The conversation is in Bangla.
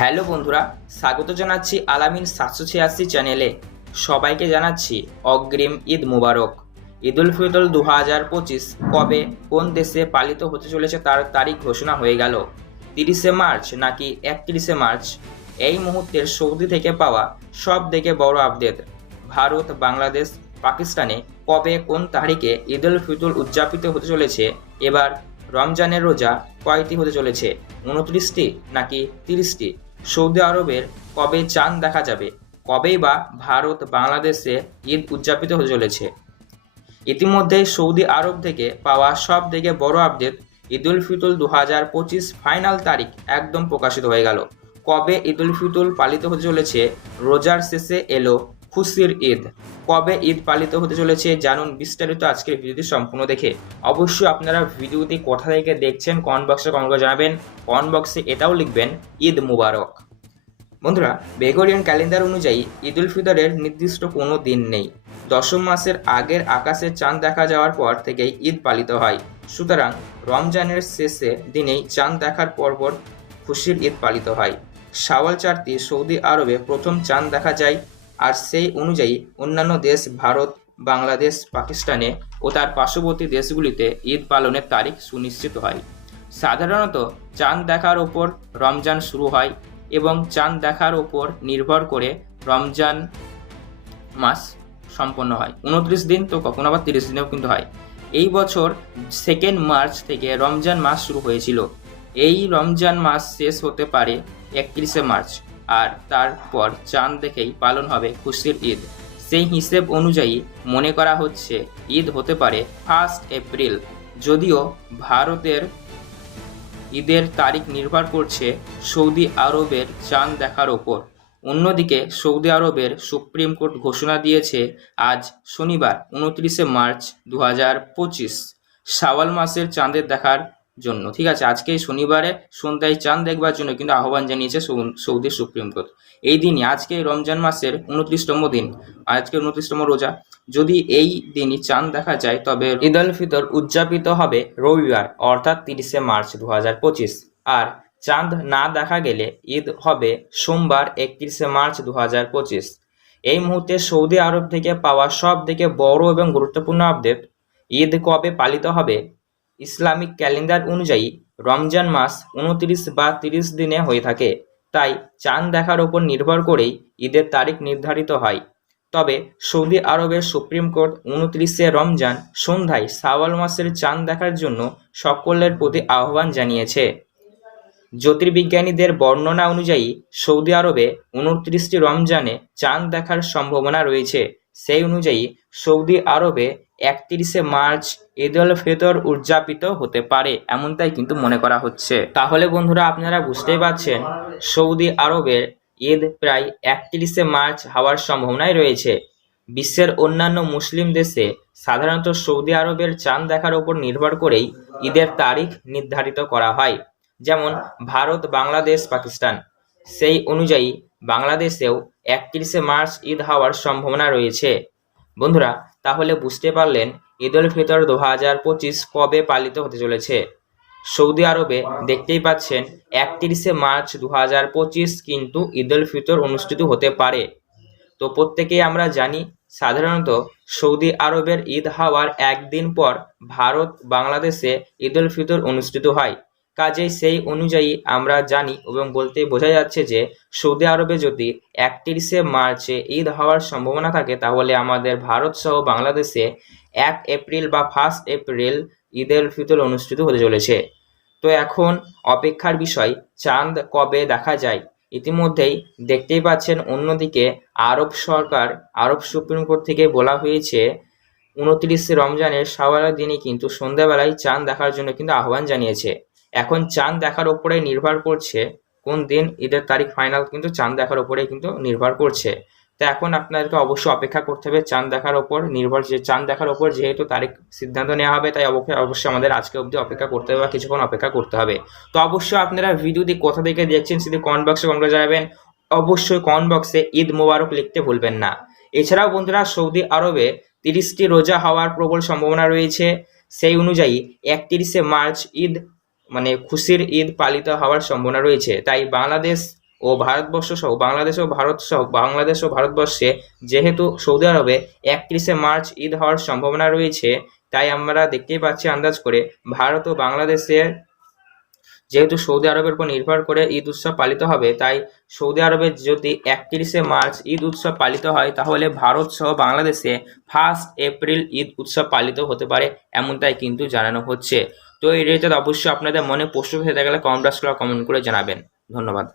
হ্যালো বন্ধুরা, স্বাগত জানাচ্ছি আলামিন সাতশো ছিয়াশি চ্যানেলে। সবাইকে জানাচ্ছি অগ্রিম ঈদ মুবারক। ঈদ উল ফিতর দু হাজার পঁচিশ কবে, কোন দেশে পালিত হতে চলেছে তার তারিখ ঘোষণা হয়ে গেল। তিরিশে মার্চ নাকি একত্রিশে মার্চ? এই মুহূর্তের সৌদি থেকে পাওয়া সব থেকে বড় আপডেট ভারত, বাংলাদেশ, পাকিস্তানে কবে, কোন তারিখে ঈদ উল ফিতর উদযাপিত হতে চলেছে? এবার রমজানের রোজা কয়টি হতে চলেছে? উনত্রিশটি নাকি তিরিশটি? সৌদি আরবের কবে চাঁদ দেখা যাবে? কবেই বা ভারত বাংলাদেশে ঈদ উদযাপিত হতে চলেছে? ইতিমধ্যে সৌদি আরব থেকে পাওয়া সব থেকে বড় আপডেট ঈদ উল ফিতুল দু হাজার পঁচিশ ফাইনাল তারিখ একদম প্রকাশিত হয়ে গেল। কবে ঈদ উল ফিতুল পালিত হতে চলেছে? রোজার শেষে এলো খুশির ঈদ। কবে ঈদ পালিত হতে চলেছে জানুন বিস্তারিত আজকের ভিডিওটি সম্পূর্ণ দেখে। অবশ্যই আপনারা ভিডিওটি কোথা থেকে দেখছেন কমেন্ট বক্সে কমেন্ট জানাবেন। কমেন্ট বক্সে এটাও লিখবেন, ঈদ মুবারক। বন্ধুরা, বেগরিয়ান ক্যালেন্ডার অনুযায়ী ঈদ উল ফিতরের নির্দিষ্ট কোনো দিন নেই। দশম মাসের আগের আকাশে চাঁদ দেখা যাওয়ার পর থেকেই ঈদ পালিত হয়। সুতরাং রমজানের শেষে দিনেই চাঁদ দেখার পরপর খুশির ঈদ পালিত হয়। শাওয়াল চারটি সৌদি আরবে প্রথম চাঁদ দেখা যায় আর সেই অনুযায়ী অন্যান্য দেশ ভারত, বাংলাদেশ, পাকিস্তানে ও তার পার্শ্ববর্তী দেশগুলিতে ঈদ পালনের তারিখ সুনিশ্চিত হয়। সাধারণত চাঁদ দেখার ওপর রমজান শুরু হয় এবং চাঁদ দেখার ওপর নির্ভর করে রমজান মাস সম্পন্ন হয়। উনত্রিশ দিন তো কখনো আবার তিরিশ দিনেও কিন্তু হয়। এই বছর সেকেন্ড মার্চ থেকে রমজান মাস শুরু হয়েছিল। এই রমজান মাস শেষ হতে পারে একত্রিশে মার্চ আর তারপর চাঁদ দেখেই পালন হবে খুশির ঈদ। সেই হিসেব অনুযায়ী মনে করা হচ্ছে, ঈদ হতে পারে ফার্স্ট এপ্রিল যদিও ভারতের ঈদের তারিখ নির্ভর করছে সৌদি আরবের চাঁদ দেখার ওপর। অন্যদিকে সৌদি আরবের সুপ্রিম কোর্ট ঘোষণা দিয়েছে, আজ শনিবার, উনত্রিশে মার্চ দু হাজার পঁচিশ, শাওয়াল মাসের চাঁদের দেখার জন্য। ঠিক আছে আজকে শনিবারে সন্ধ্যায় চাঁদ দেখবার জন্য কিন্তু আহ্বান জানিয়েছে সৌ- সৌদির সুপ্রিম কোর্ট। এই দিনই, আজকে রমজান মাসের উনত্রিশতম দিন আজকে উনত্রিশতম রোজা। যদি এই দিনই চাঁদ দেখা যায়, তবে ঈদ উল ফিতর উদযাপিত হবে রবিবার, অর্থাৎ তিরিশে মার্চ দু হাজার পঁচিশ। আর চাঁদ না দেখা গেলে ঈদ হবে সোমবার, একত্রিশে মার্চ দু হাজার পঁচিশ। এই মুহূর্তে সৌদি আরব থেকে পাওয়া সব থেকে বড় এবং গুরুত্বপূর্ণ আপডেট, ঈদ কবে পালিত হবে? ইসলামিক ক্যালেন্ডার অনুযায়ী রমজান মাস উনত্রিশ বা তিরিশ দিনে হয়ে থাকে। তাই চাঁদ দেখার ওপর নির্ভর করেই ঈদের তারিখ নির্ধারিত হয়। তবে সৌদি আরবের সুপ্রিম কোর্ট উনত্রিশে রমজান সন্ধ্যায় শাওয়াল মাসের চাঁদ দেখার জন্য সকলের প্রতি আহ্বান জানিয়েছে। জ্যোতির্বিজ্ঞানীদের বর্ণনা অনুযায়ী সৌদি আরবে উনত্রিশটি রমজানে চাঁদ দেখার সম্ভাবনা রয়েছে। সেই অনুযায়ী সৌদি আরবে একত্রিশে মার্চ ঈদ উল ফিতর উদযাপিত হতে পারে, এমনটাই কিন্তু মনে করা হচ্ছে। তাহলে বন্ধুরা আপনারা বুঝতেই পারছেন, সৌদি আরবের ঈদ প্রায় একত্রিশে মার্চ হওয়ার সম্ভাবনাই রয়েছে। বিশ্বের অন্যান্য মুসলিম দেশে সাধারণত সৌদি আরবের চাঁদ দেখার উপর নির্ভর করেই ঈদের তারিখ নির্ধারিত করা হয়। যেমন, ভারত, বাংলাদেশ, পাকিস্তান। সেই অনুযায়ী বাংলাদেশেও একত্রিশে মার্চ ঈদ হওয়ার সম্ভাবনা রয়েছে। বন্ধুরা, তাহলে বুঝতে পারলেন ঈদ উল ফিতর দু হাজার পঁচিশ কবে পালিত হতে চলেছে। সৌদি আরবে দেখতেই পাচ্ছেন, একত্রিশে মার্চ দু হাজার পঁচিশ কিন্তু ঈদ উল ফিতর অনুষ্ঠিত হতে পারে। তো প্রত্যেকেই আমরা জানি, সাধারণত সৌদি আরবের ঈদ হওয়ার একদিন পর ভারত বাংলাদেশে ঈদ উল ফিতর অনুষ্ঠিত হয়। কাজেই সেই অনুযায়ী আমরা জানি এবং বলতে বোঝা যাচ্ছে যে সৌদি আরবে যদি একত্রিশে মার্চে ঈদ হওয়ার সম্ভাবনা থাকে, তাহলে আমাদের ভারত সহ বাংলাদেশে এক এপ্রিল বা ফার্স্ট এপ্রিল ঈদ উল ফিতর অনুষ্ঠিত হতে চলেছে। তো এখন অপেক্ষার বিষয়, চাঁদ কবে দেখা যায়? ইতিমধ্যেই দেখতেই পাচ্ছেন অন্যদিকে আরব সরকার, আরব সুপ্রিম কোর্ট থেকে বলা হয়েছে, উনত্রিশে রমজানের সাওয়ালের দিনই কিন্তু সন্ধ্যাবেলায় চাঁদ দেখার জন্য কিন্তু আহ্বান জানিয়েছে। এখন চাঁদ দেখার ওপরে নির্ভর করছে কোন দিন ঈদের তারিখ ফাইনাল কিন্তু চাঁদ দেখার ওপরে কিন্তু নির্ভর করছে। তো এখন আপনাদেরকে অবশ্যই অপেক্ষা করতে হবে চাঁদ দেখার ওপর নির্ভর যে চাঁদ দেখার ওপর যেহেতু তারিখ সিদ্ধান্ত নেওয়া হবে, তাই অবশ্যই অবশ্যই আমাদের আজকে অবধি অপেক্ষা করতে হবে বা কিছুক্ষণ অপেক্ষা করতে হবে। তো অবশ্যই আপনারা ভিডিওটি কোথা থেকে দেখছেন সেটি কমেন্ট বক্সে কমেন্ট জানাবেন। অবশ্যই কমেন্ট বক্সে ঈদ মোবারক লিখতে ভুলবেন না। এছাড়াও বন্ধুরা, সৌদি আরবে তিরিশটি রোজা হওয়ার প্রবল সম্ভাবনা রয়েছে। সেই অনুযায়ী একত্রিশে মার্চ ঈদ মানে খুশির ঈদ পালিত হওয়ার সম্ভাবনা রয়েছে। তাই বাংলাদেশ ও ভারতবর্ষ সহ, বাংলাদেশ ও ভারত সহ, বাংলাদেশ ও ভারতবর্ষে যেহেতু সৌদি আরবে একত্রিশে মার্চ ঈদ হওয়ার সম্ভাবনা রয়েছে, তাই আমরা দেখতেই পাচ্ছি আন্দাজ করে ভারত ও বাংলাদেশের যেহেতু সৌদি আরবের উপর নির্ভর করে ঈদ উৎসব পালিত হবে, তাই সৌদি আরবে যদি একত্রিশে মার্চ ঈদ উৎসব পালিত হয়, তাহলে ভারত সহ বাংলাদেশে ফার্স্ট এপ্রিল ঈদ উৎসব পালিত হতে পারে, এমনটাই কিন্তু জানানো হচ্ছে। তো এই রিলেটেড অবশ্যই আপনাদের মনে প্রশ্ন থেকে গেলে কমেন্ট বক্স কমেন্ট করে জানাবেন। ধন্যবাদ।